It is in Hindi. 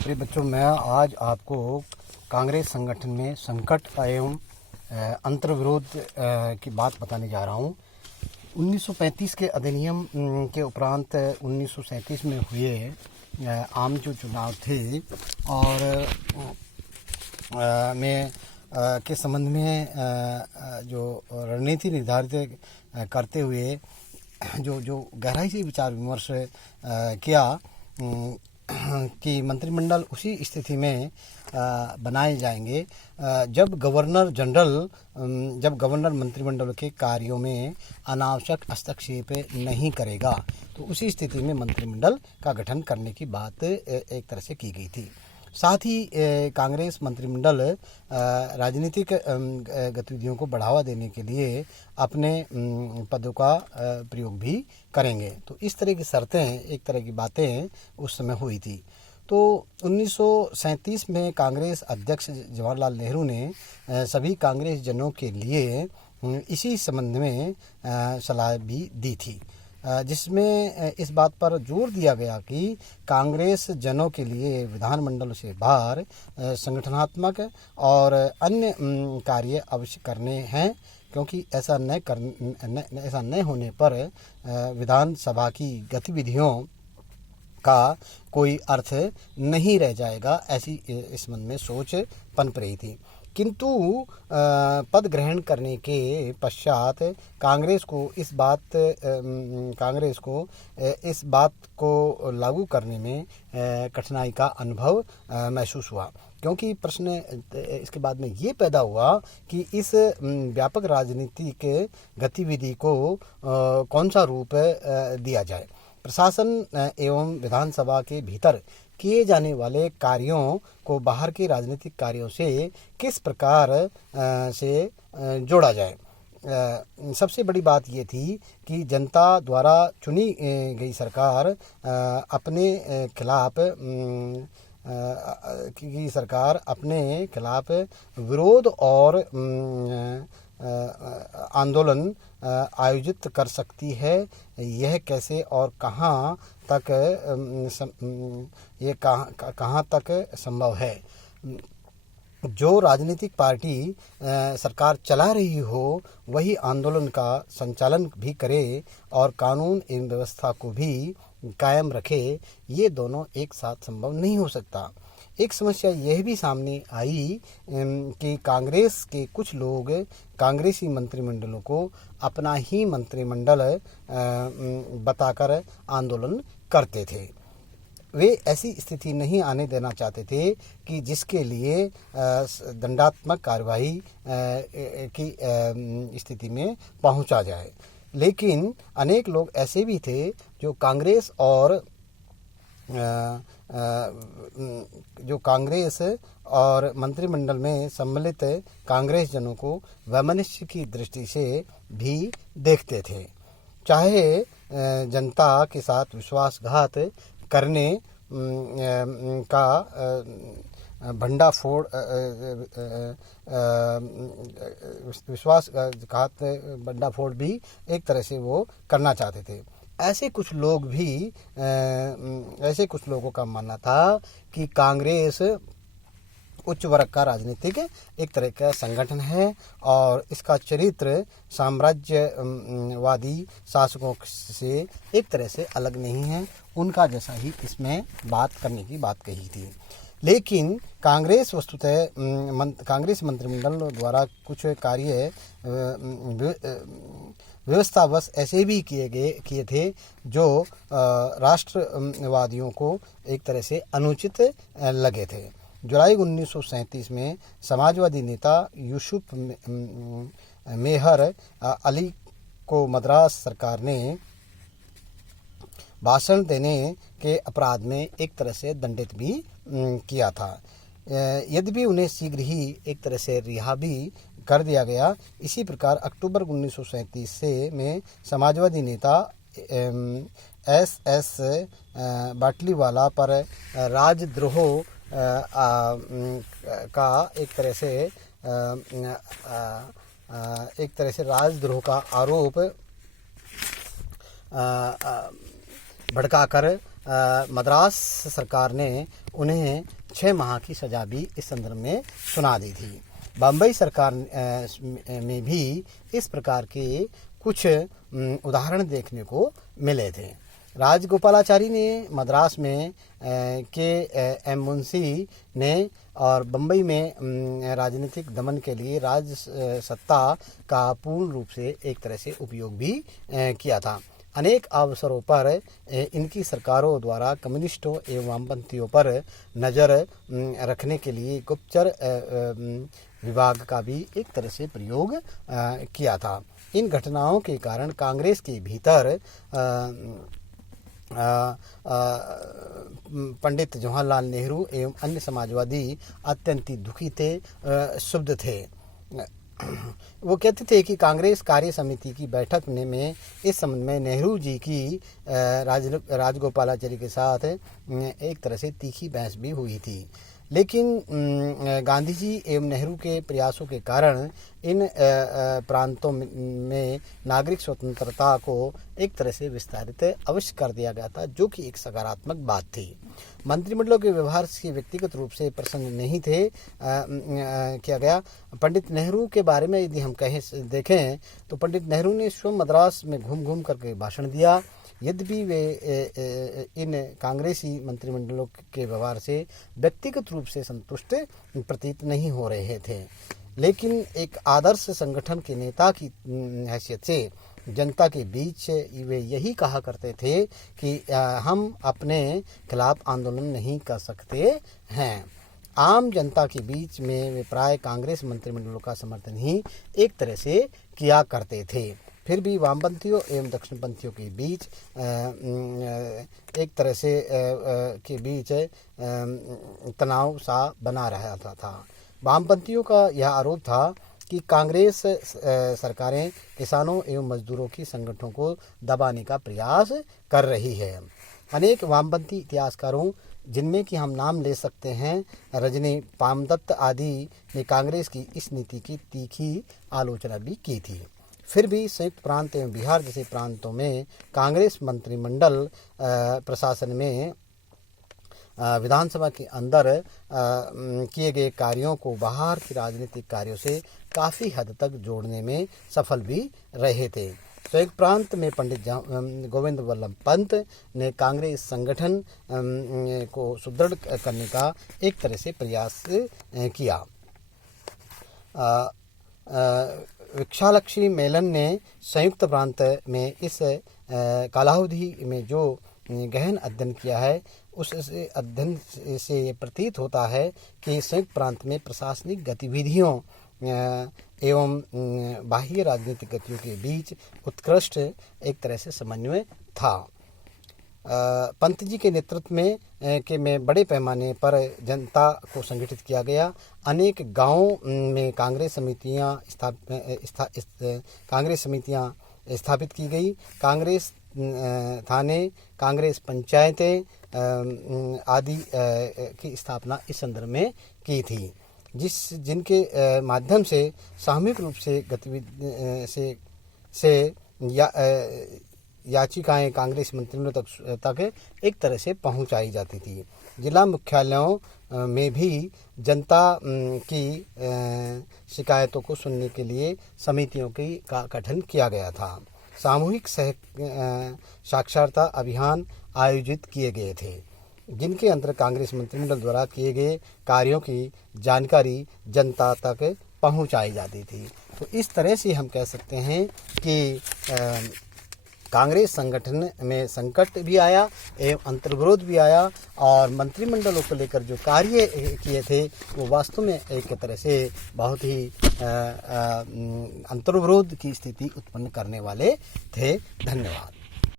प्रिय बच्चों, मैं आज आपको कांग्रेस संगठन में संकट एवं अंतर्विरोध की बात बताने जा रहा हूँ। 1935 के अधिनियम के उपरांत 1937 में हुए आम जो चुनाव थे और में के संबंध में जो रणनीति निर्धारित करते हुए जो गहराई से विचार विमर्श किया कि मंत्रिमंडल उसी स्थिति में बनाए जाएंगे जब गवर्नर मंत्रिमंडल के कार्यों में अनावश्यक हस्तक्षेप नहीं करेगा, तो उसी स्थिति में मंत्रिमंडल का गठन करने की बात एक तरह से की गई थी। साथ ही कांग्रेस मंत्रिमंडल राजनीतिक गतिविधियों को बढ़ावा देने के लिए अपने पदों का प्रयोग भी करेंगे। तो इस तरह की शर्तें, एक तरह की बातें उस समय हुई थी। तो 1937 में कांग्रेस अध्यक्ष जवाहरलाल नेहरू ने सभी कांग्रेस जनों के लिए इसी संबंध में सलाह भी दी थी, जिसमें इस बात पर जोर दिया गया कि कांग्रेस जनों के लिए विधानमंडल से बाहर संगठनात्मक और अन्य कार्य अवश्य करने हैं, क्योंकि ऐसा न होने पर विधानसभा की गतिविधियों का कोई अर्थ नहीं रह जाएगा। ऐसी इस संबंध में सोच पनप रही थी। किंतु पद ग्रहण करने के पश्चात कांग्रेस को इस बात को लागू करने में कठिनाई का अनुभव महसूस हुआ, क्योंकि प्रश्न इसके बाद में ये पैदा हुआ कि इस व्यापक राजनीतिक गतिविधि को कौन सा रूप दिया जाए। प्रशासन एवं विधानसभा के भीतर किए जाने वाले कार्यों को बाहर के राजनीतिक कार्यों से किस प्रकार से जोड़ा जाए। सबसे बड़ी बात ये थी कि जनता द्वारा चुनी गई सरकार अपने खिलाफ विरोध और आंदोलन आयोजित कर सकती है। यह कैसे और कहाँ तक संभव है। जो राजनीतिक पार्टी सरकार चला रही हो वही आंदोलन का संचालन भी करे और कानून एवं व्यवस्था को भी कायम रखे, ये दोनों एक साथ संभव नहीं हो सकता। एक समस्या यह भी सामने आई कि कांग्रेस के कुछ लोग कांग्रेसी मंत्रिमंडलों को अपना ही मंत्रिमंडल बताकर आंदोलन करते थे। वे ऐसी स्थिति नहीं आने देना चाहते थे कि जिसके लिए दंडात्मक कार्यवाही की स्थिति में पहुंचा जाए। लेकिन अनेक लोग ऐसे भी थे जो कांग्रेस और मंत्रिमंडल में सम्मिलित कांग्रेस जनों को वैमनस्य की दृष्टि से भी देखते थे। चाहे जनता के साथ विश्वासघात करने का भंडाफोड़ भी एक तरह से वो करना चाहते थे। ऐसे कुछ लोगों का मानना था कि कांग्रेस उच्च वर्ग का राजनीतिक एक तरह का संगठन है और इसका चरित्र साम्राज्यवादी शासकों से एक तरह से अलग नहीं है, उनका जैसा ही इसमें बात करने की बात कही थी। लेकिन कांग्रेस वस्तुतः कांग्रेस मंत्रिमंडल द्वारा कुछ कार्य व्यवस्थावश ऐसे भी किए थे जो राष्ट्रवादियों को एक तरह से अनुचित लगे थे। जुलाई 1937 में समाजवादी नेता यूसुफ मेहर अली को मद्रास सरकार ने भाषण देने के अपराध में एक तरह से दंडित भी किया था। यद्यपि उन्हें शीघ्र ही एक तरह से रिहा भी कर दिया गया। इसी प्रकार अक्टूबर 1937 में समाजवादी नेता एस बाटलीवाला पर राजद्रोह का एक तरह से राजद्रोह का आरोप भड़काकर मद्रास सरकार ने उन्हें 6 माह की सज़ा भी इस संदर्भ में सुना दी थी। बम्बई सरकार में भी इस प्रकार के कुछ उदाहरण देखने को मिले थे। राजगोपालाचारी ने मद्रास में के एम मुंशी ने और बम्बई में राजनीतिक दमन के लिए राज सत्ता का पूर्ण रूप से एक तरह से उपयोग भी किया था। अनेक अवसरों पर इनकी सरकारों द्वारा कम्युनिस्टों एवं वामपंथियों पर नज़र रखने के लिए गुप्तचर विभाग का भी एक तरह से प्रयोग किया था। इन घटनाओं के कारण कांग्रेस के भीतर पंडित जवाहरलाल नेहरू एवं अन्य समाजवादी अत्यंत दुखी थे, क्षुब्ध थे। वो कहते थे कि कांग्रेस कार्य समिति की बैठक में इस संबंध में नेहरू जी की राजगोपालाचारी के साथ एक तरह से तीखी बहस भी हुई थी। लेकिन गांधी जी एवं नेहरू के प्रयासों के कारण इन प्रांतों में नागरिक स्वतंत्रता को एक तरह से विस्तारित अवश्य कर दिया गया था, जो कि एक सकारात्मक बात थी। मंत्रिमंडलों के व्यवहार से व्यक्तिगत रूप से प्रसन्न नहीं थे किया गया। पंडित नेहरू के बारे में यदि हम देखें तो पंडित नेहरू ने स्वयं मद्रास में घूम घूम करके भाषण दिया। यद्यपि वे इन कांग्रेसी मंत्रिमंडलों के व्यवहार से व्यक्तिगत रूप से संतुष्ट प्रतीत नहीं हो रहे थे, लेकिन एक आदर्श संगठन के नेता की हैसियत से जनता के बीच वे यही कहा करते थे कि हम अपने खिलाफ आंदोलन नहीं कर सकते हैं। आम जनता के बीच में वे प्राय कांग्रेस मंत्रिमंडलों का समर्थन ही एक तरह से किया करते थे। फिर भी वामपंथियों एवं दक्षिणपंथियों के बीच एक तरह से के बीच तनाव सा बना रहा था। वामपंथियों का यह आरोप था कि कांग्रेस सरकारें किसानों एवं मजदूरों की संगठनों को दबाने का प्रयास कर रही है। अनेक वामपंथी इतिहासकारों, जिनमें कि हम नाम ले सकते हैं रजनी पामदत्त आदि, ने कांग्रेस की इस नीति की तीखी आलोचना भी की थी। फिर भी संयुक्त प्रांत एवं बिहार जैसे प्रांतों में कांग्रेस मंत्रिमंडल प्रशासन में विधानसभा के अंदर किए गए कार्यों को बाहर के राजनीतिक कार्यों से काफ़ी हद तक जोड़ने में सफल भी रहे थे। संयुक्त प्रांत में पंडित गोविंद वल्लभ पंत ने कांग्रेस संगठन को सुदृढ़ करने का एक तरह से प्रयास किया। वृक्षालक्ष्मी मेनन ने संयुक्त प्रांत में इस कालावधि में जो गहन अध्ययन किया है, उस अध्ययन से ये प्रतीत होता है कि संयुक्त प्रांत में प्रशासनिक गतिविधियों एवं बाह्य राजनीतिक गतियों के बीच उत्कृष्ट एक तरह से समन्वय था। पंत जी के नेतृत्व में बड़े पैमाने पर जनता को संगठित किया गया। अनेक गांवों में कांग्रेस समितियां स्थापित की गई। कांग्रेस थाने, कांग्रेस पंचायतें आदि की स्थापना इस संदर्भ में की थी, जिनके माध्यम से सामूहिक रूप से गतिविधि से याचिकाएं कांग्रेस मंत्रिमंडल तक एक तरह से पहुंचाई जाती थी। जिला मुख्यालयों में भी जनता की शिकायतों को सुनने के लिए समितियों का गठन किया गया था। सामूहिक साक्षरता अभियान आयोजित किए गए थे, जिनके अंतर्गत कांग्रेस मंत्रिमंडल द्वारा किए गए कार्यों की जानकारी जनता तक पहुंचाई जाती थी। तो इस तरह से हम कह सकते हैं कि कांग्रेस संगठन में संकट भी आया एवं अंतर्विरोध भी आया, और मंत्रिमंडलों को लेकर जो कार्य किए थे वो वास्तव में एक तरह से बहुत ही अंतर्विरोध की स्थिति उत्पन्न करने वाले थे। धन्यवाद।